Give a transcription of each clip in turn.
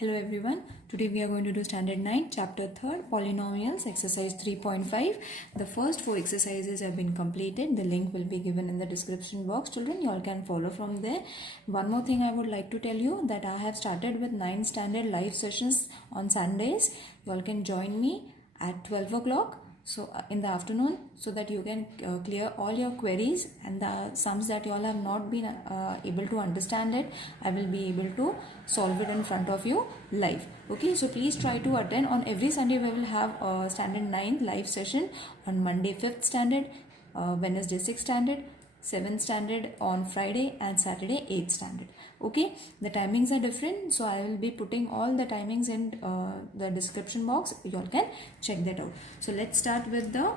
Hello everyone, today we are going to do standard 9 chapter 3 polynomials exercise 3.5. The first 4 exercises have been completed. The link will be given in the description box. Children, you all can follow from there. One more thing I would like to tell you that I have started with 9 standard live sessions on Sundays. You all can join me at 12 o'clock. So in the afternoon, so that you can clear all your queries and the sums that you all have not been able to understand it, I will be able to solve it in front of you live. Okay, so please try to attend. On every Sunday we will have a standard 9 live session. On Monday 5th standard, Wednesday 6th standard, 7th standard on Friday, and Saturday 8th standard. Okay, the timings are different, so I will be putting all the timings in the description box. You all can check that out. So let's start with the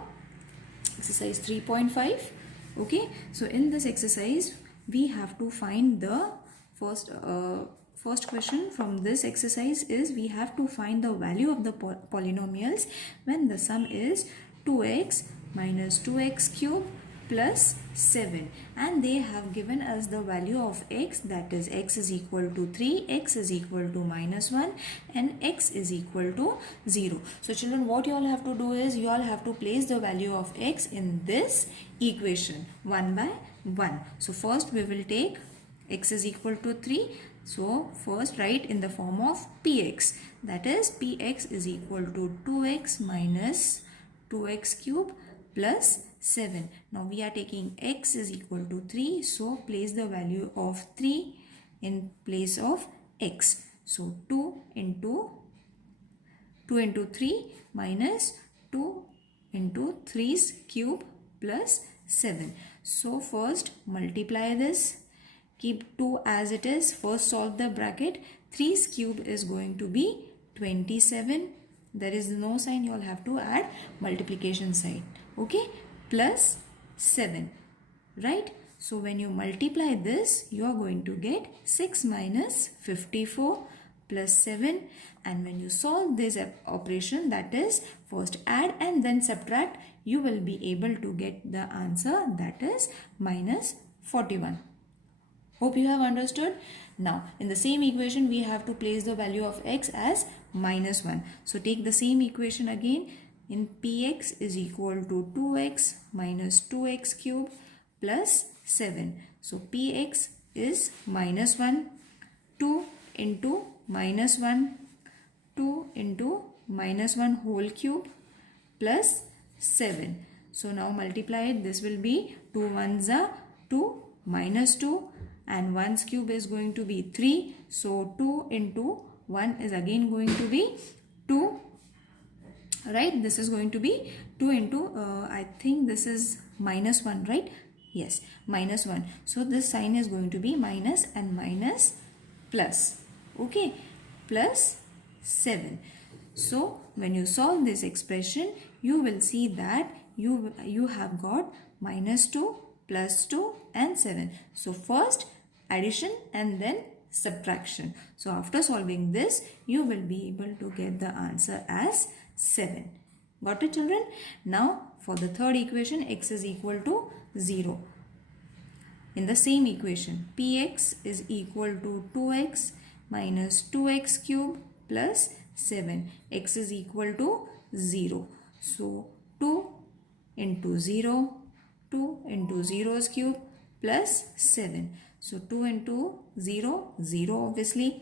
exercise 3.5. okay, so in this exercise we have to find the first question from this exercise is we have to find the value of the polynomials when the sum is 2x minus 2x cubed plus 7, and they have given us the value of x, that is x is equal to 3, x is equal to minus 1, and x is equal to 0. So children, what you all have to do is you all have to place the value of x in this equation one by one. So first we will take x is equal to 3. So first write in the form of px, that is px is equal to 2x minus 2x cube plus 7. Now we are taking x is equal to 3, so place the value of 3 in place of x. So 2 into 3 minus 2 into 3's cube plus 7. So first multiply this, keep 2 as it is, first solve the bracket. 3's cube is going to be 27. There is no sign, you all have to add multiplication sign. Okay, plus 7, right? So when you multiply this, you are going to get 6 minus 54 plus 7, and when you solve this operation, that is first add and then subtract, you will be able to get the answer, that is minus 41. Hope you have understood. Now in the same equation we have to place the value of x as minus 1. So take the same equation again. In px is equal to 2x minus 2x cube plus 7. So px is minus 1, 2 into minus 1, 2 into minus 1 whole cube plus 7. So now multiply it. This will be 2 1s are 2 minus 2, and 1's cube is going to be 3. So 2 into 1 is again going to be 2. Right, this is going to be 2 into I think this is minus 1, right? Yes, minus 1. So this sign is going to be minus and minus plus. Okay, plus 7. So when you solve this expression, you will see that you have got minus 2 plus 2 and 7. So first addition and then subtraction. So after solving this, you will be able to get the answer as 7. Got it, children? Now for the third equation, x is equal to 0. In the same equation, px is equal to 2x minus 2x cube plus 7. X is equal to 0. So 2 into 0, 2 into 0's cube plus 7. So 2 into 0, 0 obviously.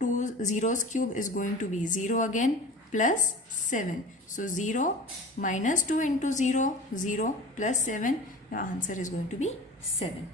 2 0's cube is going to be 0 again plus 7. So 0 minus 2 into 0, 0 plus 7. Your answer is going to be 7.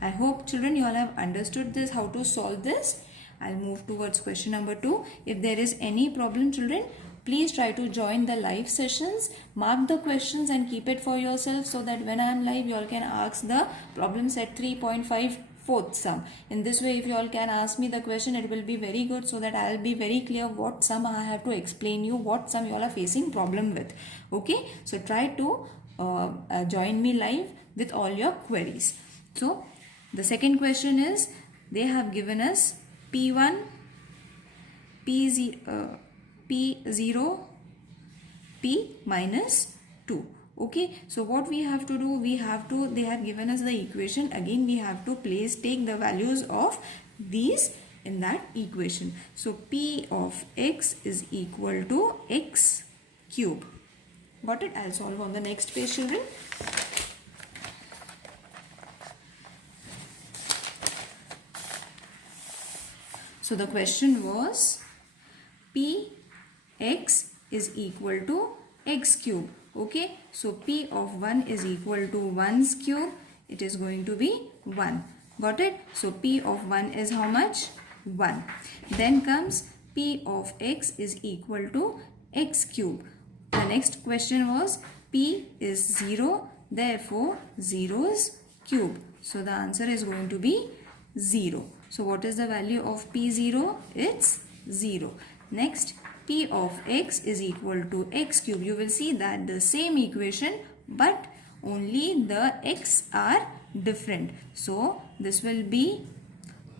I hope children you all have understood this, how to solve this. I'll move towards question number 2. If there is any problem, children, please try to join the live sessions. Mark the questions and keep it for yourself so that when I am live, you all can ask the problem set 3.5 fourth sum. In this way, if you all can ask me the question, it will be very good so that I will be very clear what sum I have to explain you, what sum you all are facing problem with. Okay, so try to join me live with all your queries. So the second question is, they have given us P1, P0, P minus 2. Okay, so what we have to do, they have given us the equation. Again we have to take the values of these in that equation. So P of x is equal to x cube. Got it? I'll solve on the next page, children. So the question was P x is equal to x cube. Okay, so P of 1 is equal to 1's cube. It is going to be 1. Got it? So P of 1 is how much? 1. Then comes P of x is equal to x cube. The next question was P is 0. Therefore 0's cube. So the answer is going to be 0. So what is the value of P0? It's 0. Next, P of x is equal to x cube. You will see that the same equation, but only the x are different. So this will be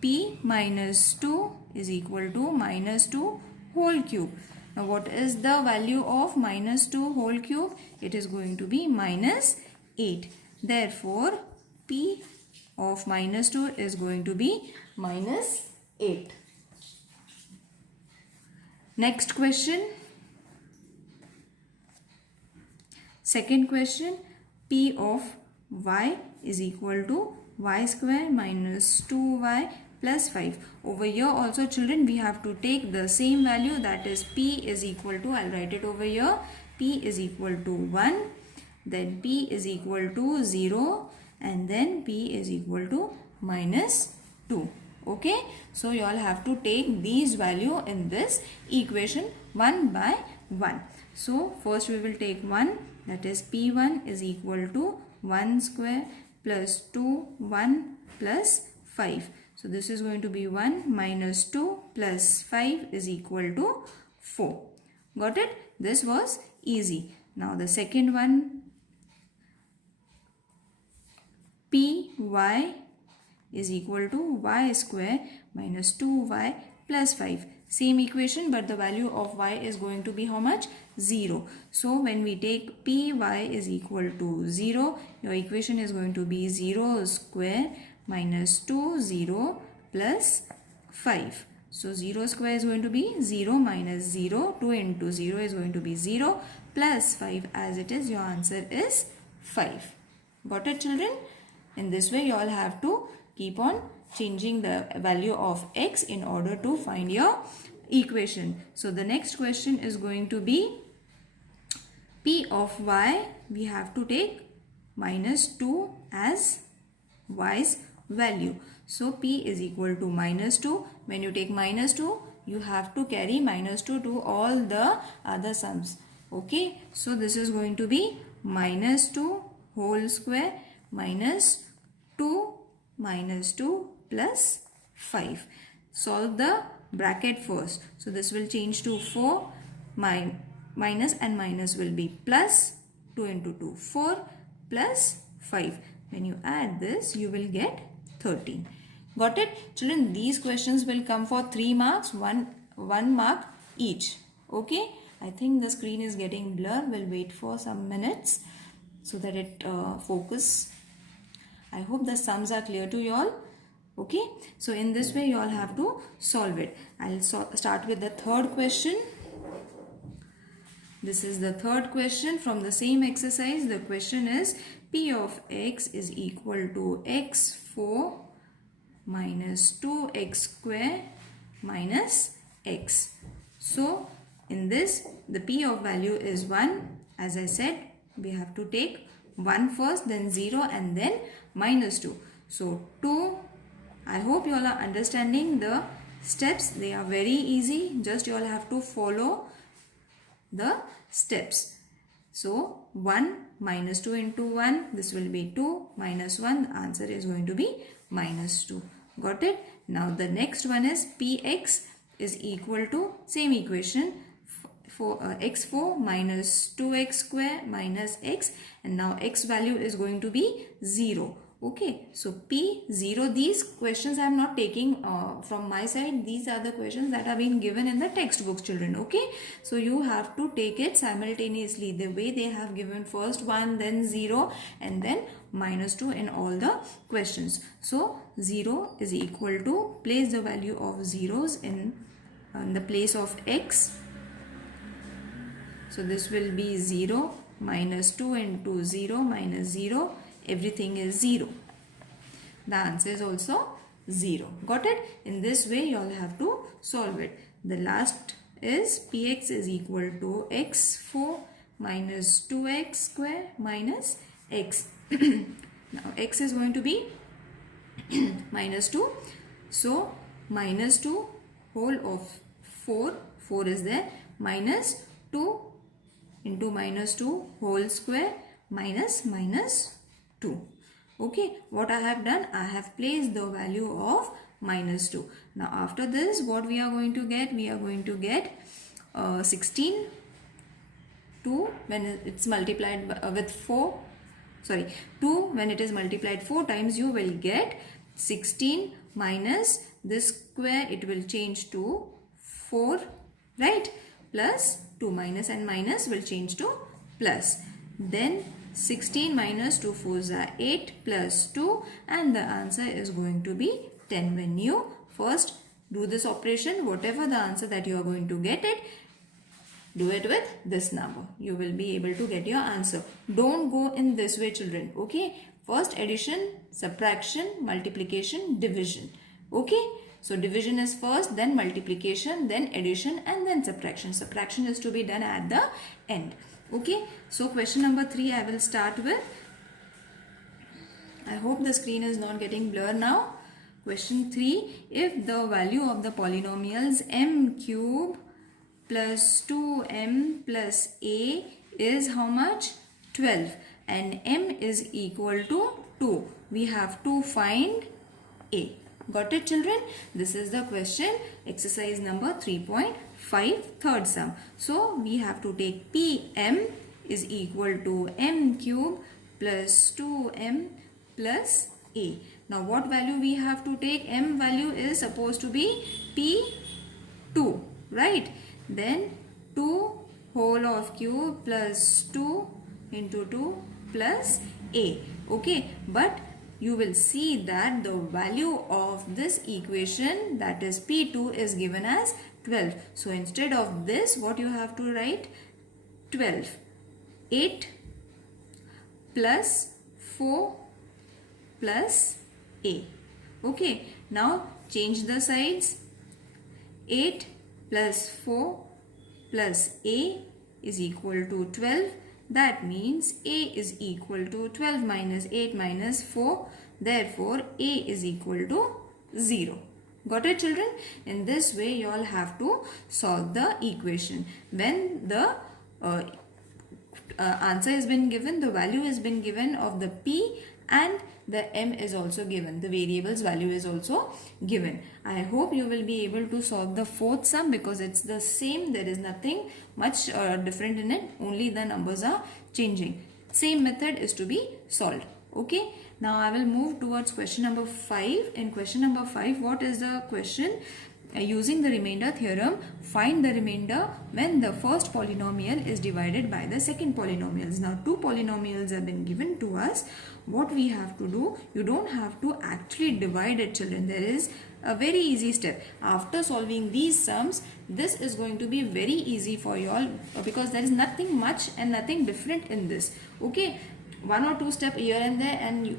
P minus 2 is equal to minus 2 whole cube. Now what is the value of minus 2 whole cube? It is going to be minus 8. Therefore, P of minus 2 is going to be minus 8. Next question. Second question. P of y is equal to y square minus 2y plus 5. Over here also, children, we have to take the same value, that is P is equal to, I'll write it over here, P is equal to 1, then P is equal to 0, and then P is equal to minus 2. Okay, so you all have to take these value in this equation one by one. So first we will take 1, that is P1 is equal to 1 square plus 2 1 plus 5. So this is going to be 1 minus 2 plus 5 is equal to 4. Got it? This was easy. Now the second one, Py is equal to y square minus 2y plus 5. Same equation, but the value of y is going to be how much? 0. So when we take Py is equal to 0, your equation is going to be 0 square minus 2 0 plus 5. So 0 square is going to be 0 minus 0. 2 into 0 is going to be 0 plus 5, as it is. Your answer is 5. Got it, children? In this way, you all have to keep on changing the value of x in order to find your equation. So the next question is going to be P of y. We have to take minus 2 as y's value. So P is equal to minus 2. When you take minus 2, you have to carry minus 2 to all the other sums. Okay, so this is going to be minus 2 whole square minus 2 minus 2 plus 5. Solve the bracket first. So this will change to 4, minus and minus will be plus, 2 into 2 4 plus 5. When you add this, you will get 13. Got it? Children, these questions will come for 3 marks, 1 mark each. Okay, I think the screen is getting blurred. We'll wait for some minutes so that it focus. I hope the sums are clear to you all. Okay, so in this way you all have to solve it. I'll start with the third question. This is the third question from the same exercise. The question is P of x is equal to x4 minus 2x square minus x. So in this, the P of value is 1. As I said, we have to take 1 first, then 0, and then minus 2. So 2, I hope you all are understanding the steps. They are very easy. Just you all have to follow the steps. So 1 minus 2 into 1, this will be 2 minus 1. The answer is going to be minus 2. Got it? Now the next one is Px is equal to same equation, for x4 minus 2x square minus x, and now x value is going to be 0. Okay, so P0, these questions I am not taking from my side. These are the questions that have been given in the textbooks, children. Okay, so you have to take it simultaneously, the way they have given first 1, then 0, and then minus 2 in all the questions. So 0 is equal to, place the value of zeros in the place of x. So this will be 0 minus 2 into 0 minus 0. Everything is 0. The answer is also 0. Got it? In this way you all have to solve it. The last is px is equal to x4 minus 2x square minus x. Now x is going to be minus 2. So minus 2 whole of 4. 4 is there. Minus 2 into minus 2 whole square minus 2. Okay, what I have done, I have placed the value of minus 2. Now after this, what we are going to get? We are going to get 16 2 when it's multiplied with 4. Sorry, 2 when it is multiplied 4 times, you will get 16 minus this square, it will change to 4, right? Plus 2, minus and minus will change to plus. Then 16 minus 2 4s are 8 plus 2, and the answer is going to be 10. When you first do this operation, whatever the answer that you are going to get it, do it with this number. You will be able to get your answer. Don't go in this way, children. Okay. First addition, subtraction, multiplication, division. Okay. So division is first, then multiplication, then addition, and then subtraction. Subtraction is to be done at the end. Okay. So question number 3 I will start with. I hope the screen is not getting blurred now. Question 3. If the value of the polynomials m cube plus 2m plus a is how much? 12, and m is equal to 2. We have to find a. Got it, children? This is the question, exercise number 3.5, third sum. So we have to take pm is equal to m cube plus 2m plus a. Now what value we have to take? M value is supposed to be p2, right? Then 2 whole of cube plus 2 into 2 plus a. Okay, but you will see that the value of this equation, that is p2, is given as 12. So instead of this, what you have to write? 12. 8 plus 4 plus a. Okay, now change the sides. 8 plus 4 plus a is equal to 12. That means a is equal to 12 minus 8 minus 4. Therefore, a is equal to 0. Got it, children? In this way, you all have to solve the equation. When the answer has been given, the value has been given of the p, and the m is also given. The variable's value is also given. I hope you will be able to solve the fourth sum because it's the same. There is nothing much different in it. Only the numbers are changing. Same method is to be solved. Okay. Now I will move towards question number 5. In question number 5, what is the question? Using the remainder theorem, find the remainder when the first polynomial is divided by the second polynomials. Now two polynomials have been given to us. What we have to do, you don't have to actually divide it, children. There is a very easy step. After solving these sums, this is going to be very easy for you all because there is nothing much and nothing different in this. Okay, 1 or 2 steps here and there, and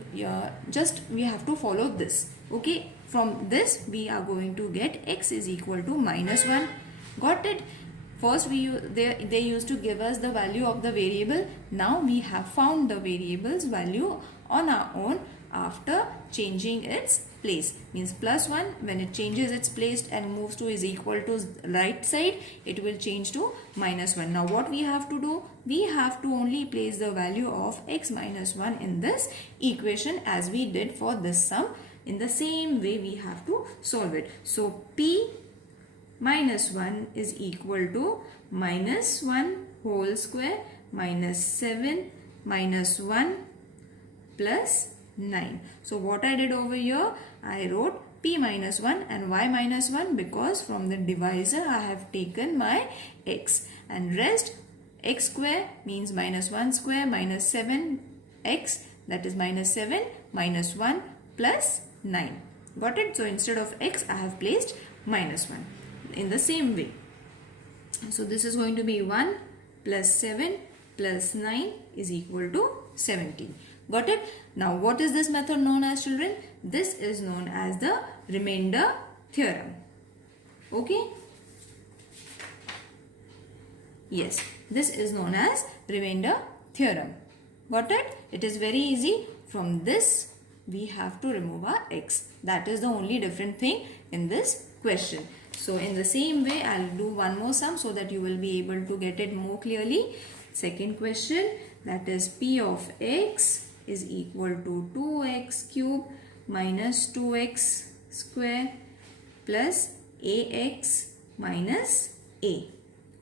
we have to follow this. Okay, from this we are going to get x is equal to minus 1. Got it? First they used to give us the value of the variable. Now we have found the variable's value on our own after changing its place. Means plus 1, when it changes its place and moves to is equal to right side, it will change to minus 1. Now what we have to do? We have to only place the value of x minus 1 in this equation as we did for this sum. In the same way we have to solve it. So p minus 1 is equal to minus 1 whole square minus 7 minus 1 plus 9. So what I did over here, I wrote p minus 1 and y minus 1 because from the divisor I have taken my x, and rest x square means minus 1 square minus 7x, that is minus 7 minus 1 plus 9. Got it? So instead of x, I have placed minus 1 in the same way. So this is going to be 1 plus 7 plus 9 is equal to 17. Got it? Now what is this method known as, children? This is known as the remainder theorem. Okay? Yes, this is known as remainder theorem. Got it? It is very easy. From this we have to remove our x. That is the only different thing in this question. So in the same way, I'll do one more sum so that you will be able to get it more clearly. Second question, that is p of x is equal to 2x cube minus 2x square plus ax minus a.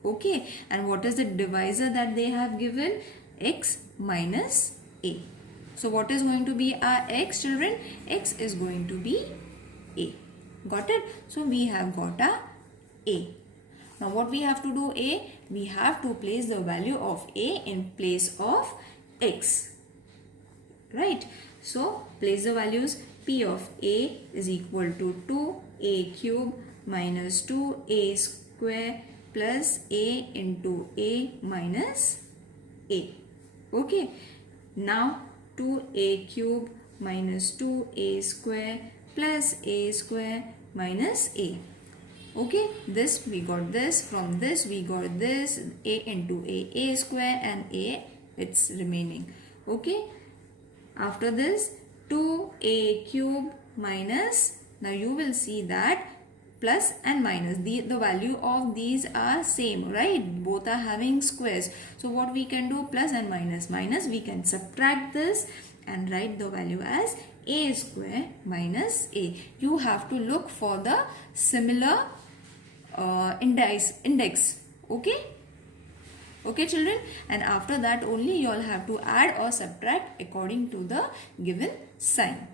Okay, and what is the divisor that they have given? X minus a. So what is going to be our x, children? X is going to be a. Got it? So we have got our a. Now what we have to do a? We have to place the value of a in place of x. Right? So place the values. P of a is equal to 2a cube minus 2a square plus a into a minus a. Okay. Now 2a cube minus 2a square plus a square minus a. Okay, this we got this, from this we got this, a into a square and a it's remaining. Okay, after this 2a cube minus, now you will see that plus and minus, the value of these are same, right? Both are having squares. So what we can do, plus and minus, we can subtract this and write the value as a square minus a. You have to look for the similar index. Okay? Okay, children? And after that only you all have to add or subtract according to the given sign.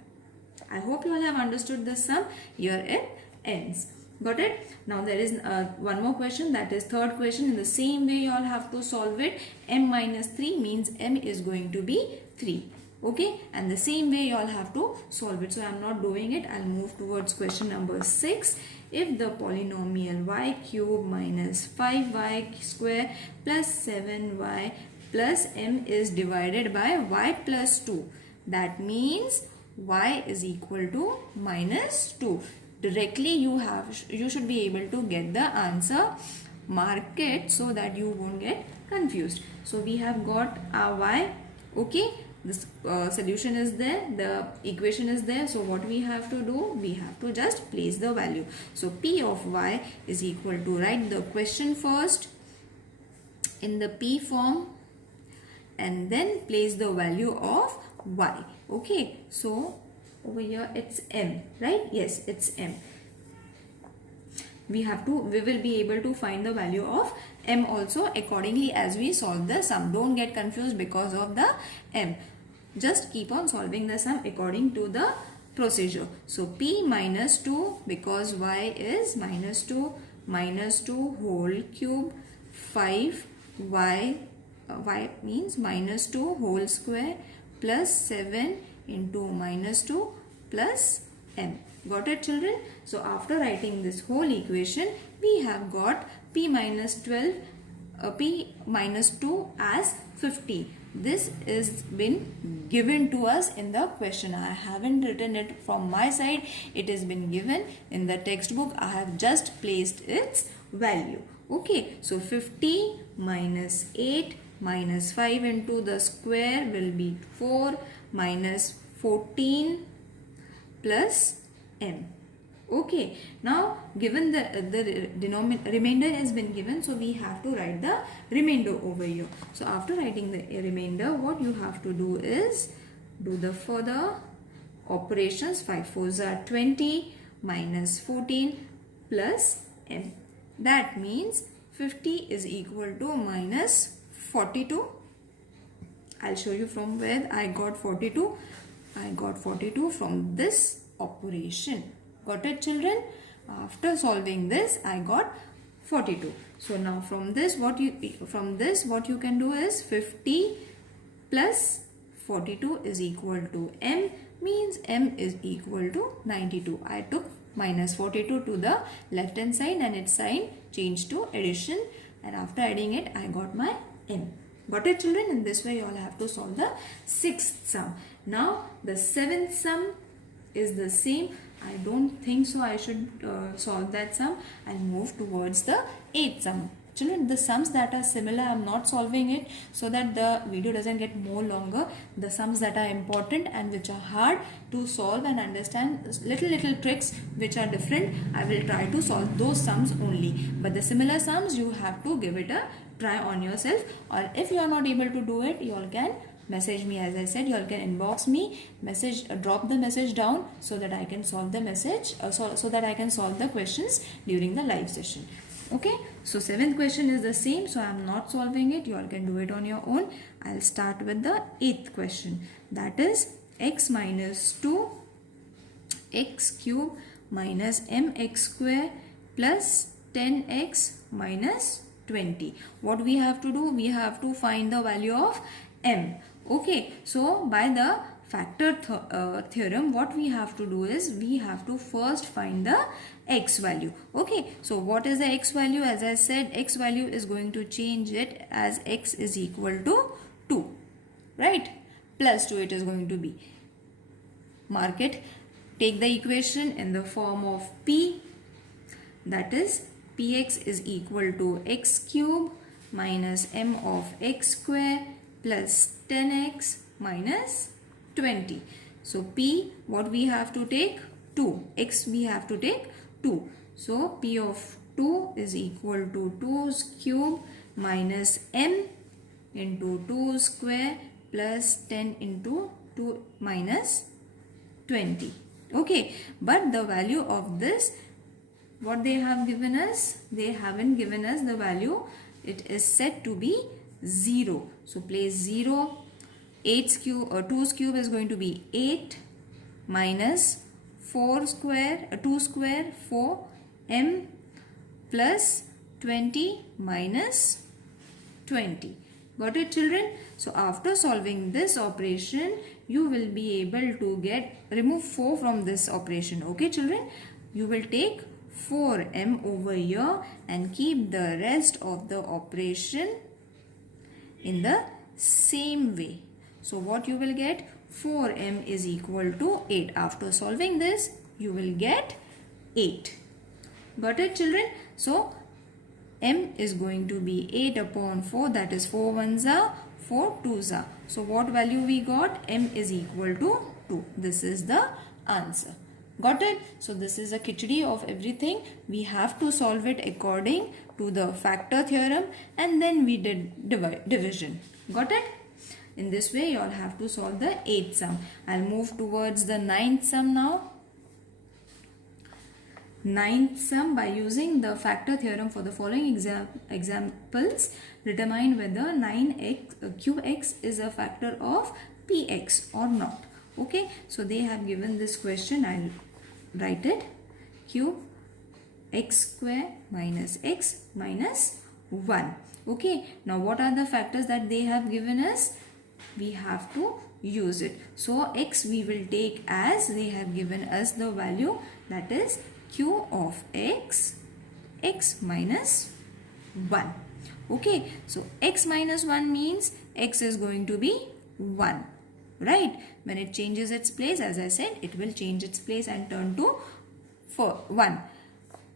I hope you all have understood the sum. Here it ends. Got it? Now there is one more question, that is third question. In the same way you all have to solve it. M minus 3 means m is going to be 3. Okay, and the same way you all have to solve it. So I am not doing it. I'll move towards question number 6. If the polynomial y cube minus 5y square plus 7y plus m is divided by y plus 2, that means y is equal to minus 2. Directly you should be able to get the answer. Mark it so that you won't get confused. So we have got our y. Okay, this solution is there, the equation is there. So what we have to do, we have to just place the value. So p of y is equal to, write the question first in the p form and then place the value of y. Okay, so over here it's m, right? Yes, it's m. We will be able to find the value of m also accordingly as we solve the sum. Don't get confused because of the m. Just keep on solving the sum according to the procedure. So p minus 2, because y is minus 2 whole cube, 5 y means minus 2 whole square plus 7 into minus 2 plus m. Got it, children? So after writing this whole equation, we have got p minus 2 as 50. This is been given to us in the question. I haven't written it from my side. It has been given in the textbook. I have just placed its value. Okay, so 50 minus 8 minus 5 into the square will be 4 minus 14 plus m. Okay, now given the remainder has been given, so we have to write the remainder over here. So after writing the remainder, what you have to do is do the further operations. 5 4s are 20 minus 14 plus m. That means 50 is equal to minus 42. I'll show you from where I got 42. I got 42 from this operation. Got it, children? After solving this, I got 42. So now from this what you can do is 50 plus 42 is equal to m means m is equal to 92. I took minus 42 to the left hand side and its sign changed to addition, and after adding it I got my m. Got it, children? In this way you all have to solve the 6th sum. Now the 7th sum is the same. I don't think so I should solve that sum. I'll move towards the 8th sum. Children, the sums that are similar, I'm not solving it so that the video doesn't get more longer. The sums that are important and which are hard to solve and understand, little tricks which are different, I will try to solve those sums only. But the similar sums, you have to give it a try on yourself, or if you are not able to do it, you all can message me. As I said, you all can inbox me, drop the message down so that I can solve the message, so that I can solve the questions during the live session. Okay, so 7th question is the same, so I am not solving it. You all can do it on your own. I'll start with the 8th question. That is x minus 2 x cube minus mx square plus 10x minus 20. What we have to do? We have to find the value of m. Okay, so by the factor theorem, what we have to do is we have to first find the x value. Okay, so what is the x value? As I said, x value is going to change it as x is equal to 2, right? Plus 2 it is going to be. Mark it. Take the equation in the form of p, that is px is equal to x cube minus m of x square plus 10x minus 20. So p, what we have to take? 2. X we have to take 2. So p of 2 is equal to 2's cube minus m into 2 square plus 10 into 2 minus 20. Okay, but the value of this, what they have given us, they haven't given us the value. It is said to be 0. So place 0. 8's cube or 2's cube is going to be 8 minus 4 square 2 square 4 m plus 20 minus 20. Got it, children? So after solving this operation, you will be able to remove 4 from this operation. Okay, children? You will take 4m over here and keep the rest of the operation in the same way. So what you will get? 4m is equal to 8. After solving this, you will get 8. Got it, children? So m is going to be 8 upon 4, that is 4 ones are 4 twos are. So what value we got? M is equal to 2. This is the answer. Got it? So this is a khichdi of everything. We have to solve it according to the factor theorem, and then we did division. Got it? In this way you all have to solve the 8th sum. I'll move towards the 9th sum now. 9th sum, by using the factor theorem for the following examples, determine whether 9qx is a factor of px or not. Okay, so they have given this question. I'll write it. Cube x square minus x minus 1. Okay, now what are the factors that they have given us? We have to use it. So x we will take as they have given us the value, that is q of x, x minus 1. Okay, so x minus 1 means x is going to be 1. Right? When it changes its place, as I said, it will change its place and turn to 1.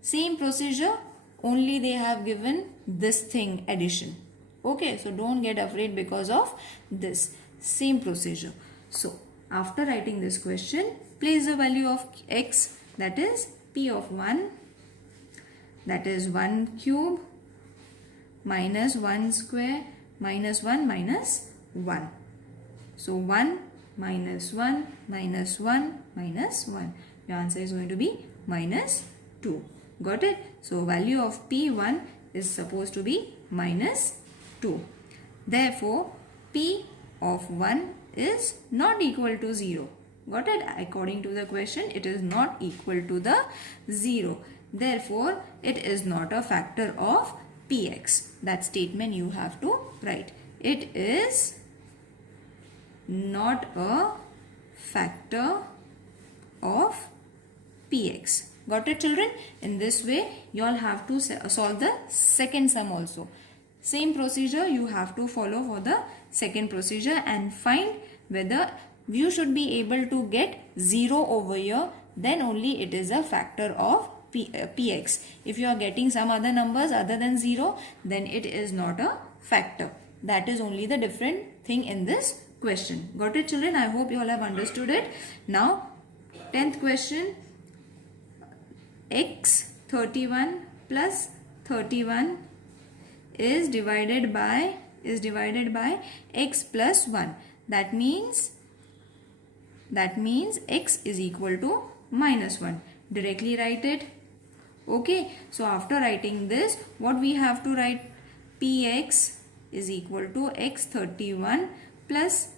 Same procedure, only they have given this thing addition. Okay, so don't get afraid because of this. Same procedure. So after writing this question, place the value of x, that is p of 1, that is 1 cube minus 1 square minus 1 minus 1. So 1 minus 1 minus 1 minus 1. Your answer is going to be minus 2. Got it? So value of P1 is supposed to be minus 2. Therefore, P of 1 is not equal to 0. Got it? According to the question, it is not equal to the 0. Therefore, it is not a factor of Px. That statement you have to write. It is not a factor of px. Got it, children? In this way, you all have to solve the second sum also. Same procedure you have to follow for the second procedure and find whether you should be able to get 0 over here, then only it is a factor of px. If you are getting some other numbers other than 0, then it is not a factor. That is only the different thing in this question. Got it, children? I hope you all have understood it. Now, 10th question. X 31 plus 31 is divided by x plus 1. That means x is equal to minus 1. Directly write it. Okay. So after writing this, what we have to write? Px is equal to x 31 plus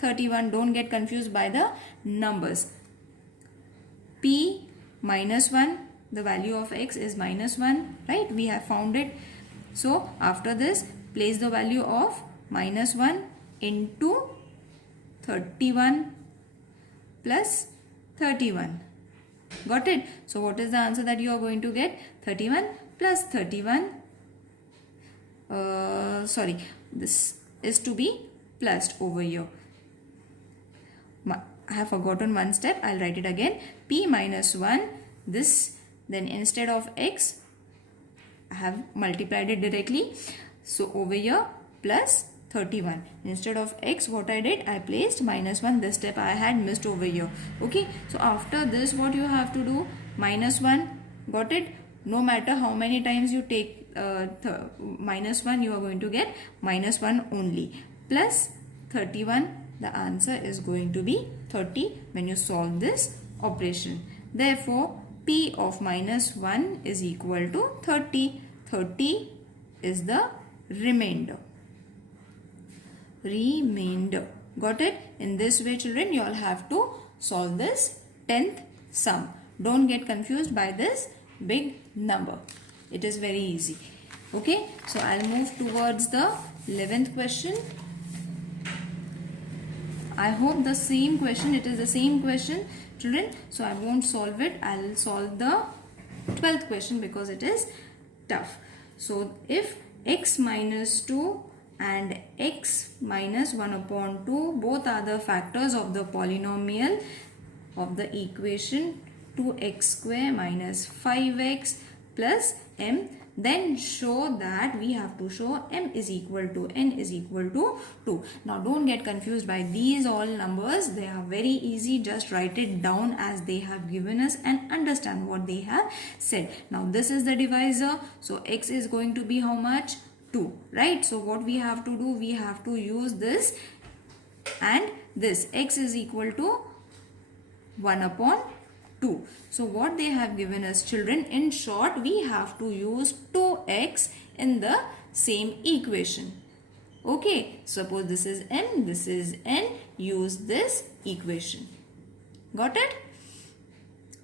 31. Don't get confused by the numbers. P minus 1. The value of x is minus 1, right? We have found it. So after this, place the value of minus 1 into 31 plus 31. Got it? So what is the answer that you are going to get? 31 plus 31. This is to be plused over here. I have forgotten one step. I'll write it again. P minus 1. This, then instead of x, I have multiplied it directly. So over here plus 31. Instead of x, what I did? I placed minus 1. This step I had missed over here. Okay. So after this, what you have to do? Minus 1. Got it? No matter how many times you take minus 1, you are going to get minus 1 only. Plus 31. The answer is going to be 30 when you solve this operation. Therefore, P of minus 1 is equal to 30. 30 is the remainder. Got it? In this way, children, you all have to solve this 10th sum. Don't get confused by this big number. It is very easy. Okay. So, I'll move towards the 11th question. I hope the same question. It is the same question, children. So, I won't solve it. I'll solve the 12th question because it is tough. So, if x minus 2 and x minus 1 upon 2 both are the factors of the polynomial of the equation 2x square minus 5x plus m, then show that we have to show m is equal to n is equal to 2. Now don't get confused by these all numbers. They are very easy. Just write it down as they have given us and understand what they have said. Now this is the divisor. So x is going to be how much? 2, right? So what we have to do? We have to use this and this. X is equal to 1 upon 2. So what they have given us, children, in short, we have to use 2x in the same equation. Okay, suppose this is m, this is n, use this equation. Got it?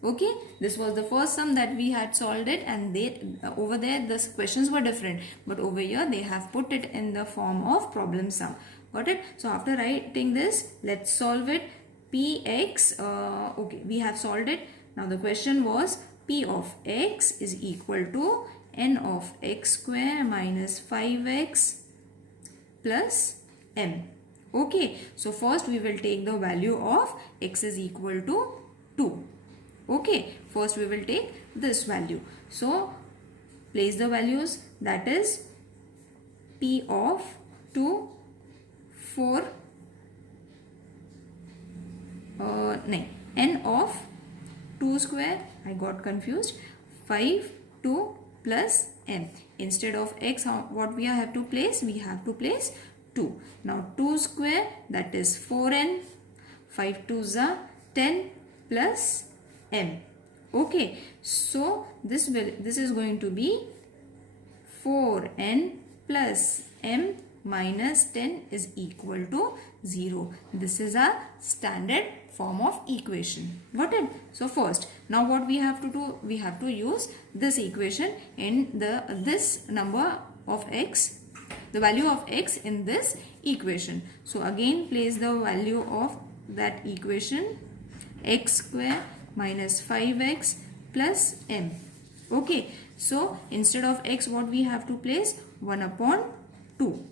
Okay, this was the first sum that we had solved it, and they over there the questions were different, but over here they have put it in the form of problem sum. Got it? So after writing this, let's solve it. Px, okay, we have solved it. Now the question was P of x is equal to n of x square minus 5x plus m. Okay, so first we will take the value of x is equal to 2. Okay, first we will take this value. So place the values, that is P of 2, 4, n of 2 square, I got confused, 5, 2 plus m. Instead of x, what we have to place? We have to place 2. Now 2 square, that is 4n, 5 2s are 10 plus m. Okay, so this is going to be 4n plus m minus 10 is equal to 0. This is our standard form of equation. Got it? So first, now what we have to do? We have to use this equation in this number of x, the value of x in this equation. So again place the value of that equation, x square minus 5x plus m. Okay, so instead of x, what we have to place? 1 upon 2.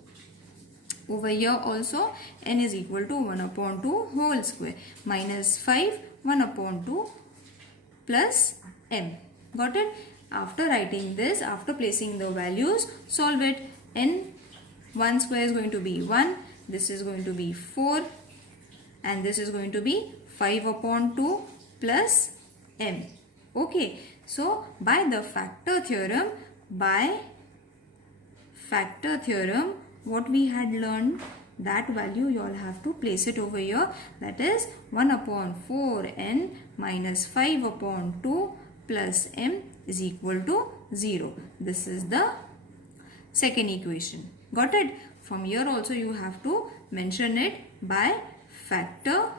Over here also, n is equal to 1 upon 2 whole square minus 5, 1 upon 2 plus m. Got it? After writing this, after placing the values, solve it. N 1 square is going to be 1, this is going to be 4, and this is going to be 5 upon 2 plus m. Okay, so by the factor theorem, what we had learned, that value you all have to place it over here, that is 1 upon 4n minus 5 upon 2 plus m is equal to 0. This is the second equation. Got it? From here also you have to mention it by factor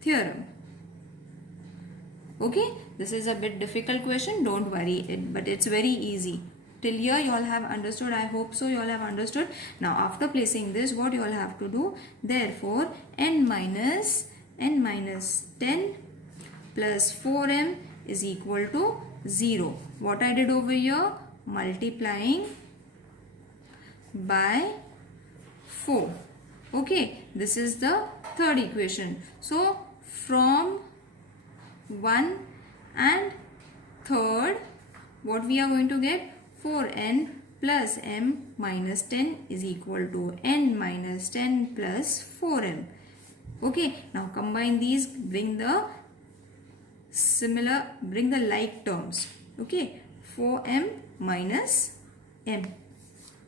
theorem. Okay, this is a bit difficult question, don't worry, but it's very easy. Till here you all have understood. I hope so you all have understood. Now after placing this, what you all have to do? Therefore n minus 10 plus 4m is equal to 0. What I did over here? Multiplying by 4. Okay, this is the third equation. So from 1 and third, what we are going to get? 4n plus m minus 10 is equal to n minus 10 plus 4m. Okay, now combine these, bring the like terms. Okay, 4m minus m.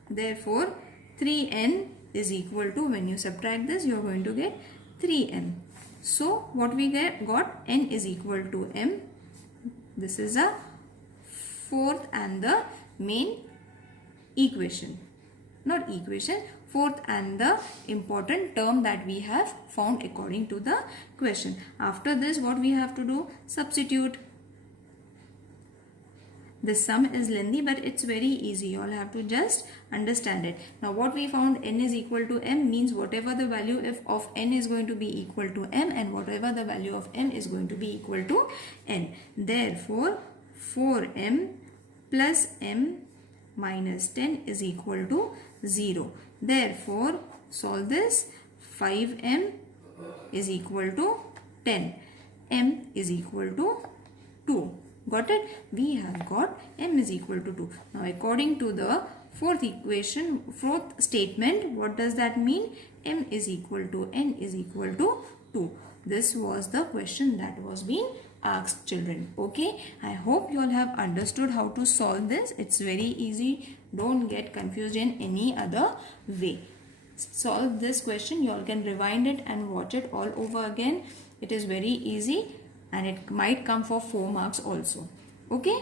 Therefore 3n is equal to, when you subtract this, you are going to get 3m. So what we got? N is equal to m. This is a fourth and the main equation. Not equation, fourth and the important term that we have found according to the question. After this, what we have to do? Substitute. This sum is lengthy, but it's very easy. You all have to just understand it. Now what we found, n is equal to m, means whatever the value of n is going to be equal to m, and whatever the value of m is going to be equal to n. Therefore 4m plus m minus 10 is equal to 0. Therefore solve this. 5m is equal to 10. M is equal to 2. Got it? We have got m is equal to 2. Now according to the fourth equation, fourth statement, what does that mean? M is equal to n is equal to 2. This was the question that was being asked, children. Okay, I hope you all have understood how to solve this. It's very easy. Don't get confused in any other way. Solve this question. You all can rewind it and watch it all over again. It is very easy and it might come for 4 marks also. Okay.